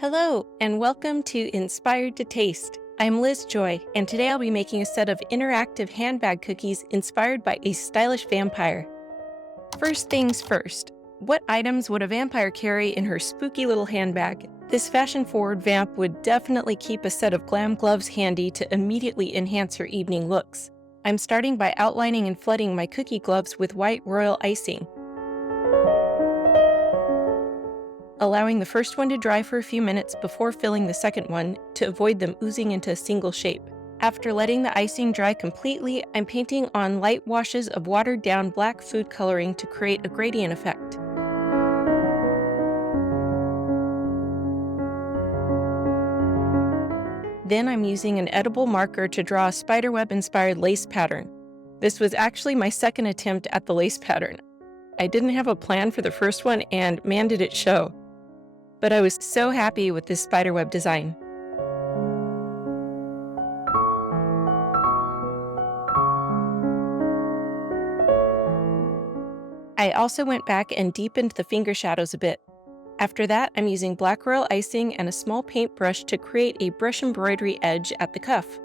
Hello, and welcome to Inspired to Taste. I'm Liz Joy, and today I'll be making a set of interactive handbag cookies inspired by a stylish vampire. First things first, what items would a vampire carry in her spooky little handbag? This fashion-forward vamp would definitely keep a set of glam gloves handy to immediately enhance her evening looks. I'm starting by outlining and flooding my cookie gloves with white royal icing, allowing the first one to dry for a few minutes before filling the second one to avoid them oozing into a single shape. After letting the icing dry completely, I'm painting on light washes of watered-down black food coloring to create a gradient effect. Then I'm using an edible marker to draw a spiderweb-inspired lace pattern. This was actually my second attempt at the lace pattern. I didn't have a plan for the first one, and man did it show. But I was so happy with this spiderweb design. I also went back and deepened the finger shadows a bit. After that, I'm using black royal icing and a small paintbrush to create a brush embroidery edge at the cuff.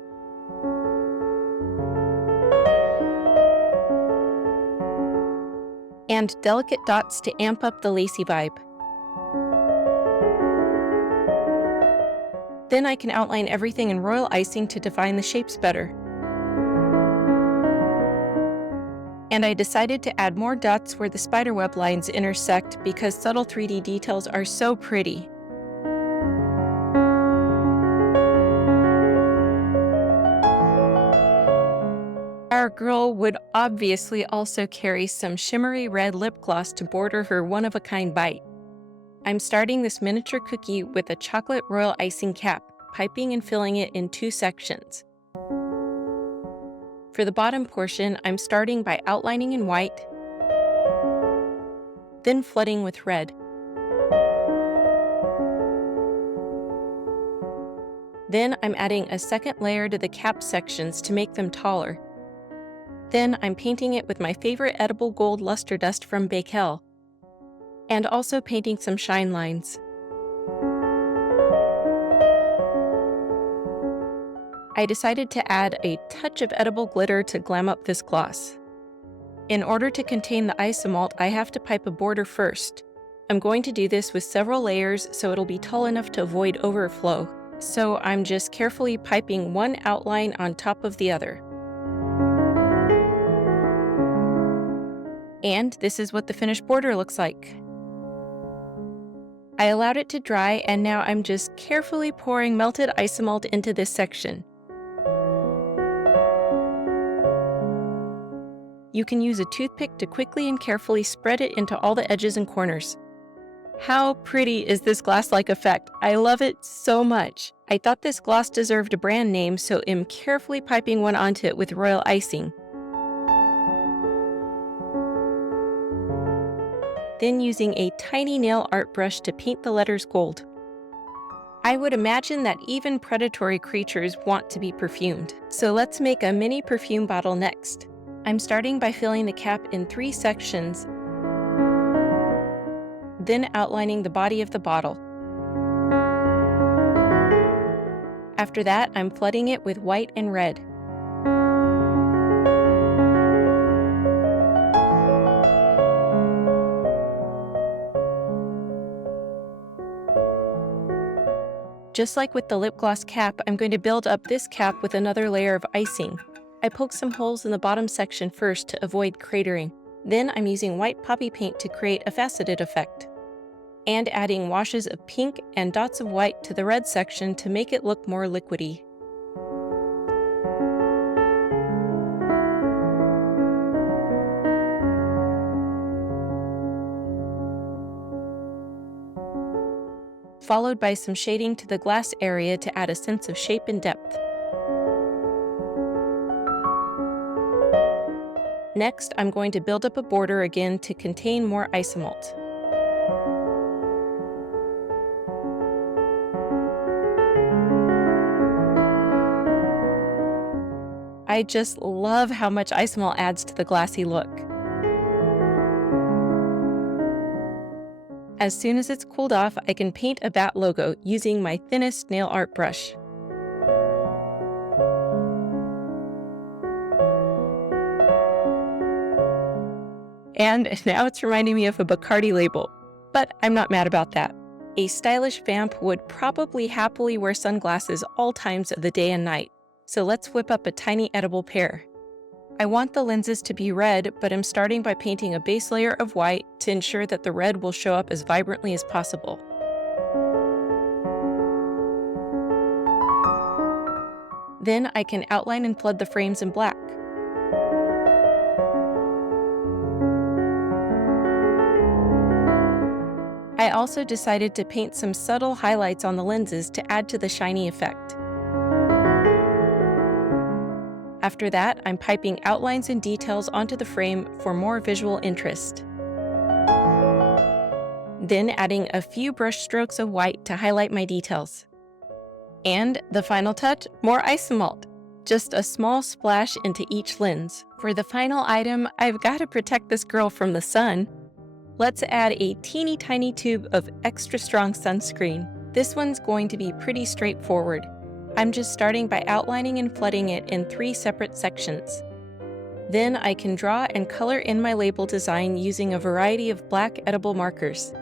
And delicate dots to amp up the lacy vibe. Then I can outline everything in royal icing to define the shapes better. And I decided to add more dots where the spiderweb lines intersect because subtle 3D details are so pretty. Our girl would obviously also carry some shimmery red lip gloss to border her one-of-a-kind bite. I'm starting this miniature cookie with a chocolate royal icing cap, piping and filling it in 2 sections. For the bottom portion, I'm starting by outlining in white, then flooding with red. Then I'm adding a second layer to the cap sections to make them taller. Then I'm painting it with my favorite edible gold luster dust from Bakel, and also painting some shine lines. I decided to add a touch of edible glitter to glam up this gloss. In order to contain the isomalt, I have to pipe a border first. I'm going to do this with several layers so it'll be tall enough to avoid overflow. So I'm just carefully piping one outline on top of the other. And this is what the finished border looks like. I allowed it to dry, and now I'm just carefully pouring melted isomalt into this section. You can use a toothpick to quickly and carefully spread it into all the edges and corners. How pretty is this glass-like effect? I love it so much. I thought this gloss deserved a brand name, so I'm carefully piping one onto it with royal icing. Then using a tiny nail art brush to paint the letters gold. I would imagine that even predatory creatures want to be perfumed, so let's make a mini perfume bottle next. I'm starting by filling the cap in 3 sections, then outlining the body of the bottle. After that, I'm flooding it with white and red. Just like with the lip gloss cap, I'm going to build up this cap with another layer of icing. I poked some holes in the bottom section first to avoid cratering. Then I'm using white poppy paint to create a faceted effect, and adding washes of pink and dots of white to the red section to make it look more liquidy. Followed by some shading to the glass area to add a sense of shape and depth. Next, I'm going to build up a border again to contain more isomalt. I just love how much isomalt adds to the glassy look. As soon as it's cooled off, I can paint a bat logo using my thinnest nail art brush. And now it's reminding me of a Bacardi label, but I'm not mad about that. A stylish vamp would probably happily wear sunglasses all times of the day and night, so let's whip up a tiny edible pair. I want the lenses to be red, but I'm starting by painting a base layer of white to ensure that the red will show up as vibrantly as possible. Then I can outline and flood the frames in black. I also decided to paint some subtle highlights on the lenses to add to the shiny effect. After that, I'm piping outlines and details onto the frame for more visual interest. Then adding a few brush strokes of white to highlight my details. And the final touch, more isomalt. Just a small splash into each lens. For the final item, I've got to protect this girl from the sun. Let's add a teeny tiny tube of extra strong sunscreen. This one's going to be pretty straightforward. I'm just starting by outlining and flooding it in 3 separate sections. Then I can draw and color in my label design using a variety of black edible markers.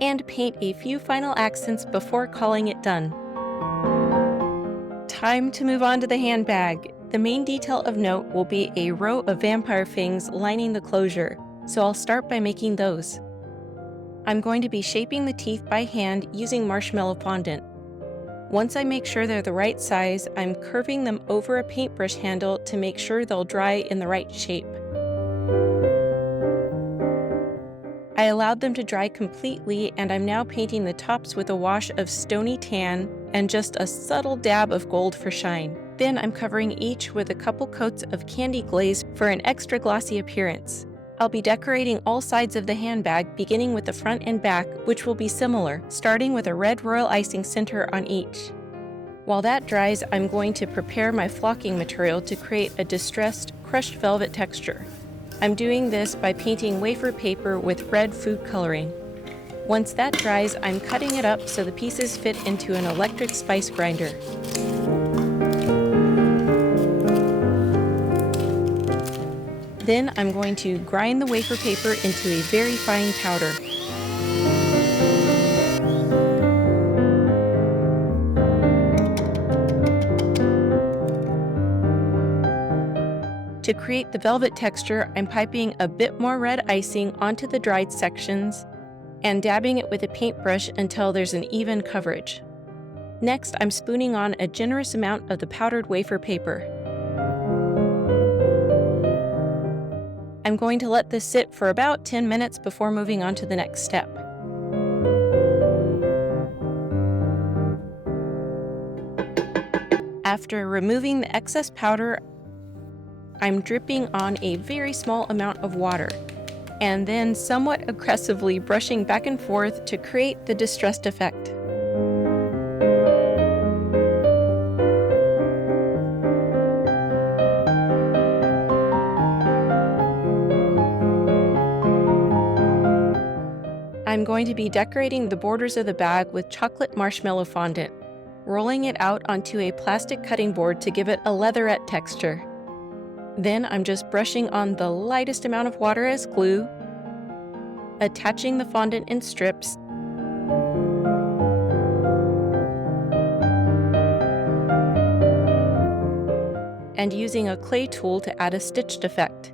And paint a few final accents before calling it done. Time to move on to the handbag. The main detail of note will be a row of vampire fangs lining the closure, so I'll start by making those. I'm going to be shaping the teeth by hand using marshmallow fondant. Once I make sure they're the right size, I'm curving them over a paintbrush handle to make sure they'll dry in the right shape. I allowed them to dry completely, and I'm now painting the tops with a wash of stony tan and just a subtle dab of gold for shine. Then I'm covering each with a couple coats of candy glaze for an extra glossy appearance. I'll be decorating all sides of the handbag, beginning with the front and back, which will be similar, starting with a red royal icing center on each. While that dries, I'm going to prepare my flocking material to create a distressed, crushed velvet texture. I'm doing this by painting wafer paper with red food coloring. Once that dries, I'm cutting it up so the pieces fit into an electric spice grinder. Then I'm going to grind the wafer paper into a very fine powder. To create the velvet texture, I'm piping a bit more red icing onto the dried sections and dabbing it with a paintbrush until there's an even coverage. Next, I'm spooning on a generous amount of the powdered wafer paper. I'm going to let this sit for about 10 minutes before moving on to the next step. After removing the excess powder, I'm dripping on a very small amount of water, and then somewhat aggressively brushing back and forth to create the distressed effect. I'm going to be decorating the borders of the bag with chocolate marshmallow fondant, rolling it out onto a plastic cutting board to give it a leatherette texture. Then I'm just brushing on the lightest amount of water as glue, attaching the fondant in strips, and using a clay tool to add a stitched effect.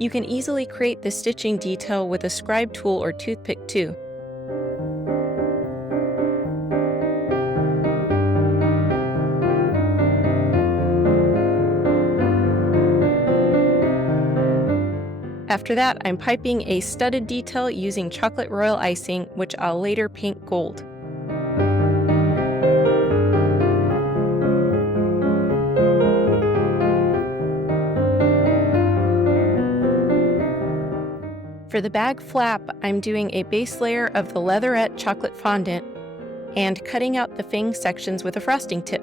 You can easily create the stitching detail with a scribe tool or toothpick too. After that, I'm piping a studded detail using chocolate royal icing, which I'll later paint gold. For the bag flap, I'm doing a base layer of the leatherette chocolate fondant, and cutting out the fang sections with a frosting tip.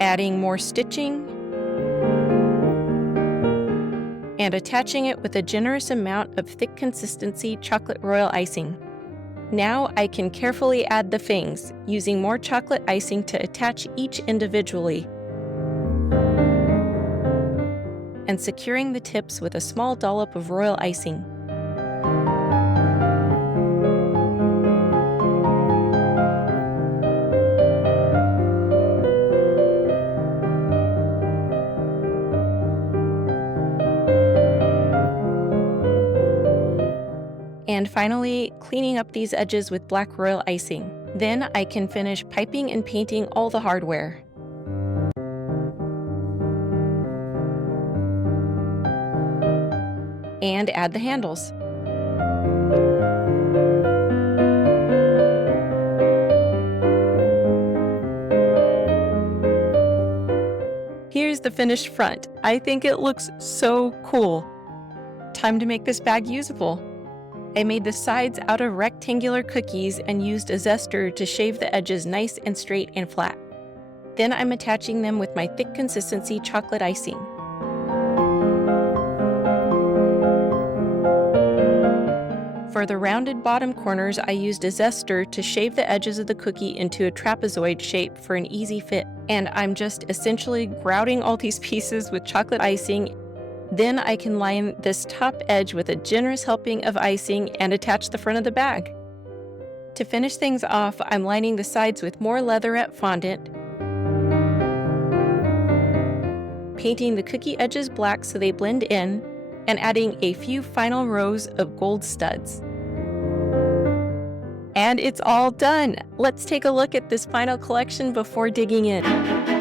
Adding more stitching and attaching it with a generous amount of thick consistency chocolate royal icing. Now I can carefully add the fangs, using more chocolate icing to attach each individually, and securing the tips with a small dollop of royal icing. And finally, cleaning up these edges with black royal icing. Then I can finish piping and painting all the hardware. And add the handles. Here's the finished front. I think it looks so cool. Time to make this bag usable. I made the sides out of rectangular cookies and used a zester to shave the edges nice and straight and flat. Then I'm attaching them with my thick consistency chocolate icing. For the rounded bottom corners, I used a zester to shave the edges of the cookie into a trapezoid shape for an easy fit. And I'm just essentially grouting all these pieces with chocolate icing. Then I can line this top edge with a generous helping of icing and attach the front of the bag. To finish things off, I'm lining the sides with more leatherette fondant, painting the cookie edges black so they blend in, and adding a few final rows of gold studs. And it's all done! Let's take a look at this final collection before digging in.